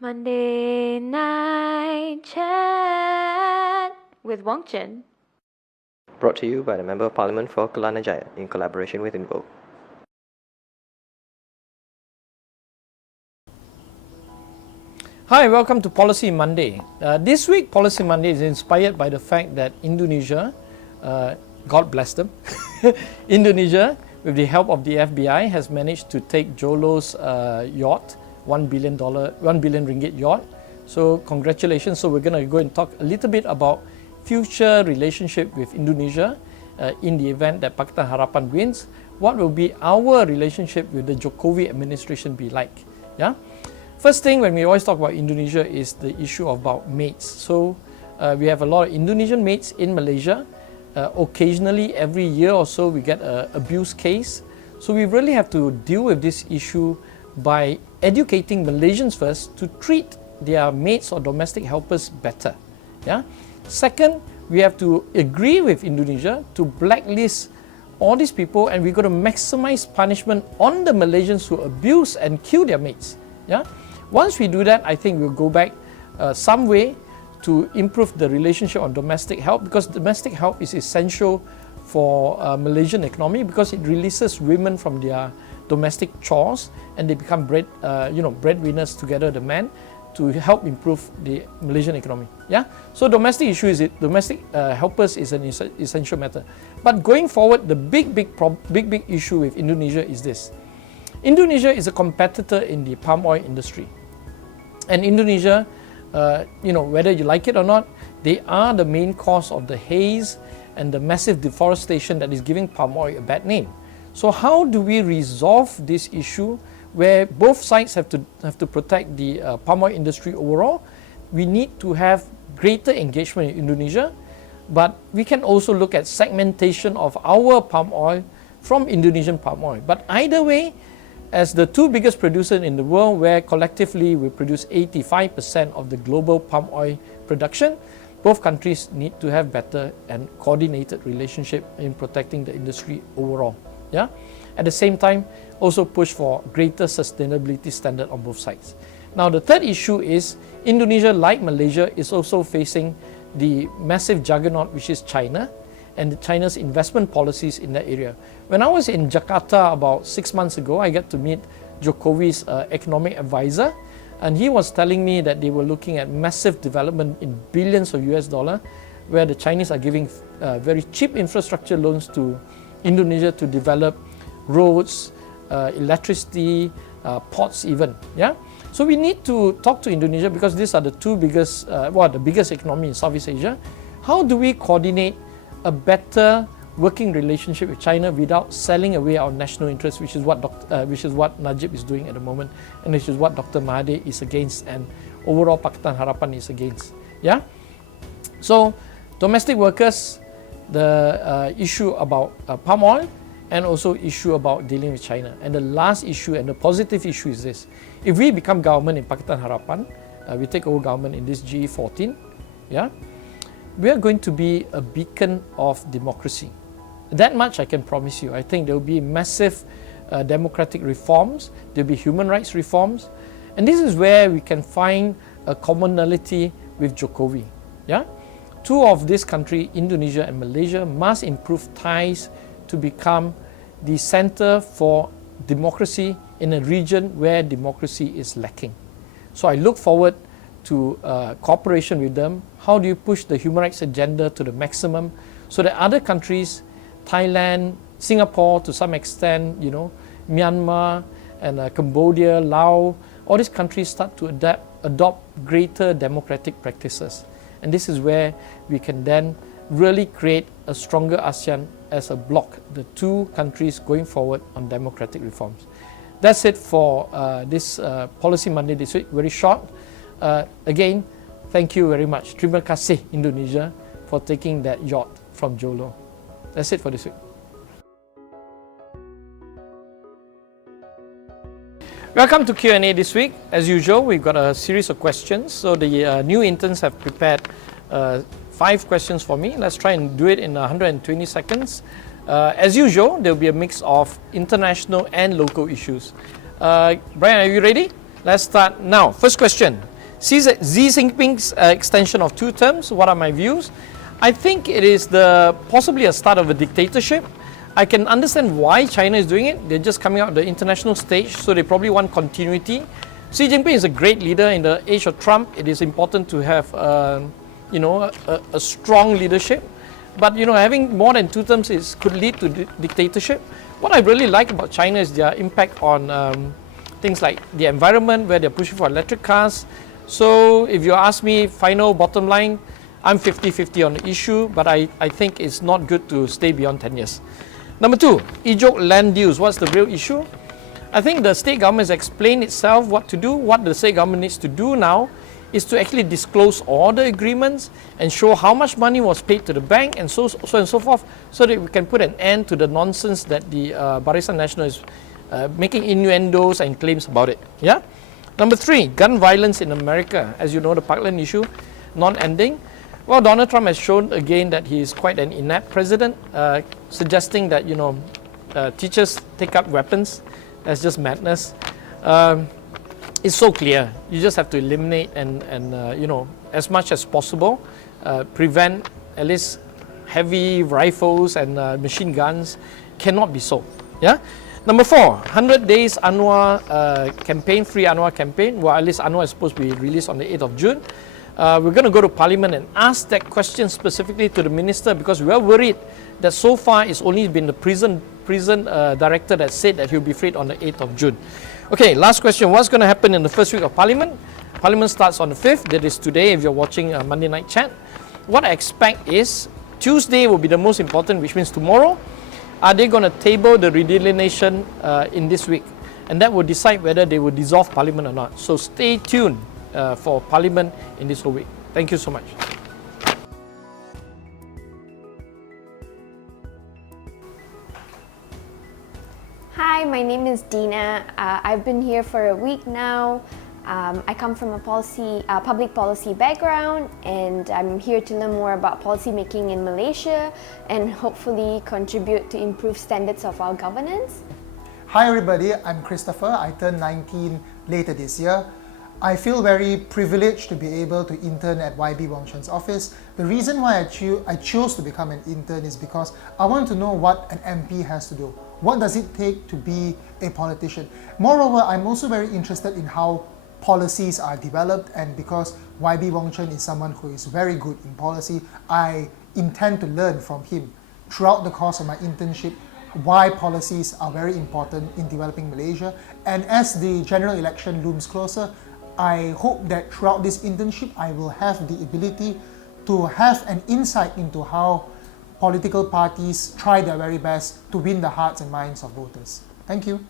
Monday Night Chat with Wong Chen. Brought to you by the Member of Parliament for Kelana Jaya in collaboration with Invo. Hi, welcome to Policy Monday. This week, Policy Monday is inspired by the fact that Indonesia, God bless them, Indonesia, with the help of the FBI, has managed to take Jho Low's yacht, $1 billion ringgit yacht. So congratulations. So we're going to go and talk a little bit about future relationship with Indonesia in the event that Pakatan Harapan wins. What will be our relationship with the Jokowi administration be like? Yeah. First thing, when we always talk about Indonesia, is the issue about mates. So we have a lot of Indonesian mates in Malaysia. Occasionally, every year or so, we get an abuse case. So we really have to deal with this issue by educating Malaysians first to treat their mates or domestic helpers better. Yeah. Second, we have to agree with Indonesia to blacklist all these people, and we've got to maximize punishment on the Malaysians who abuse and kill their mates. Yeah. Once we do that, I think we'll go back some way to improve the relationship on domestic help, because domestic help is essential for Malaysian economy, because it releases women from their domestic chores and they become breadwinners together, the men, to help improve the Malaysian economy. Yeah. So domestic helpers is an essential matter. But going forward, the big issue with Indonesia is this: Indonesia is a competitor in the palm oil industry. And Indonesia, whether you like it or not, they are the main cause of the haze and the massive deforestation that is giving palm oil a bad name. So how do we resolve this issue where both sides have to protect the palm oil industry overall? We need to have greater engagement in Indonesia, but we can also look at segmentation of our palm oil from Indonesian palm oil. But either way, as the two biggest producers in the world, where collectively we produce 85% of the global palm oil production, both countries need to have better and coordinated relationship in protecting the industry overall. Yeah. At the same time, also push for greater sustainability standard on both sides. Now, the third issue is Indonesia, like Malaysia, is also facing the massive juggernaut which is China, and China's investment policies in that area. When I was in Jakarta about 6 months ago, I got to meet Jokowi's economic advisor, and he was telling me that they were looking at massive development in billions of US dollar, where the Chinese are giving very cheap infrastructure loans to Indonesia to develop roads, electricity, ports even. Yeah. So we need to talk to Indonesia, because these are the two biggest, the biggest economy in Southeast Asia. How do we coordinate a better working relationship with China without selling away our national interests, which is what Najib is doing at the moment, and which is what Dr. Mahathir is against, and overall Pakatan Harapan is against. Yeah. So domestic workers, the issue about palm oil, and also issue about dealing with China. And the last issue, and the positive issue, is this: if we become government in Pakatan Harapan, we take over government in this GE14, yeah, we are going to be a beacon of democracy. That much I can promise you. I think there will be massive democratic reforms, there will be human rights reforms, and this is where we can find a commonality with Jokowi. Yeah? Two of this country, Indonesia and Malaysia, must improve ties to become the center for democracy in a region where democracy is lacking. So I look forward to cooperation with them. How do you push the human rights agenda to the maximum so that other countries, Thailand, Singapore to some extent, Myanmar and Cambodia, Laos, all these countries start to adopt greater democratic practices. And this is where we can then really create a stronger ASEAN as a bloc, the two countries going forward on democratic reforms. That's it for this Policy Monday this week, very short. Again, thank you very much. Terima kasih Indonesia for taking that yacht from Jho Low. That's it for this week. Welcome to Q&A this week. As usual, we've got a series of questions. So the new interns have prepared 5 questions for me. Let's try and do it in 120 seconds. As usual, there will be a mix of international and local issues. Brian, are you ready? Let's start now. First question. Xi Jinping's extension of 2 terms, what are my views? I think it is possibly a start of a dictatorship. I can understand why China is doing it. They're just coming out the international stage, so they probably want continuity. Xi Jinping is a great leader. In the age of Trump, it is important to have a strong leadership. But having more than 2 terms could lead to dictatorship. What I really like about China is their impact on things like the environment, where they're pushing for electric cars. So if you ask me, final bottom line, I'm 50-50 on the issue, but I think it's not good to stay beyond 10 years. Number 2, ljok land deals. What's the real issue? I think the state government has explained itself what to do. What the state government needs to do now is to actually disclose all the agreements and show how much money was paid to the bank and so and so forth, so that we can put an end to the nonsense that the Barisan Nasional is making innuendos and claims about it. Yeah. Number 3, gun violence in America. As you know, the Parkland issue, non-ending. Well, Donald Trump has shown again that he is quite an inept president, suggesting that teachers take up weapons. That's just madness. It's so clear. You just have to eliminate and as much as possible, prevent at least heavy rifles and machine guns cannot be sold. Yeah. Number 4, 100 days Anwar campaign, free Anwar campaign. Well, at least Anwar is supposed to be released on the 8th of June. We're going to go to Parliament and ask that question specifically to the minister, because we are worried that so far it's only been the prison director that said that he'll be freed on the 8th of June. Okay, last question. What's going to happen in the first week of Parliament? Parliament starts on the 5th. That is today if you're watching Monday Night Chat. What I expect is Tuesday will be the most important, which means tomorrow. Are they going to table the redelineation in this week? And that will decide whether they will dissolve Parliament or not. So stay tuned for Parliament in this whole week. Thank you so much. Hi, my name is Dhinaa. I've been here for a week now. I come from a public policy background, and I'm here to learn more about policy making in Malaysia and hopefully contribute to improve standards of our governance. Hi everybody, I'm Christopher. I turn 19 later this year. I feel very privileged to be able to intern at YB Wong Chen's office. The reason why I chose to become an intern is because I want to know what an MP has to do. What does it take to be a politician? Moreover, I'm also very interested in how policies are developed, and because YB Wong Chen is someone who is very good in policy, I intend to learn from him throughout the course of my internship why policies are very important in developing Malaysia. And as the general election looms closer, I hope that throughout this internship I will have the ability to have an insight into how political parties try their very best to win the hearts and minds of voters. Thank you.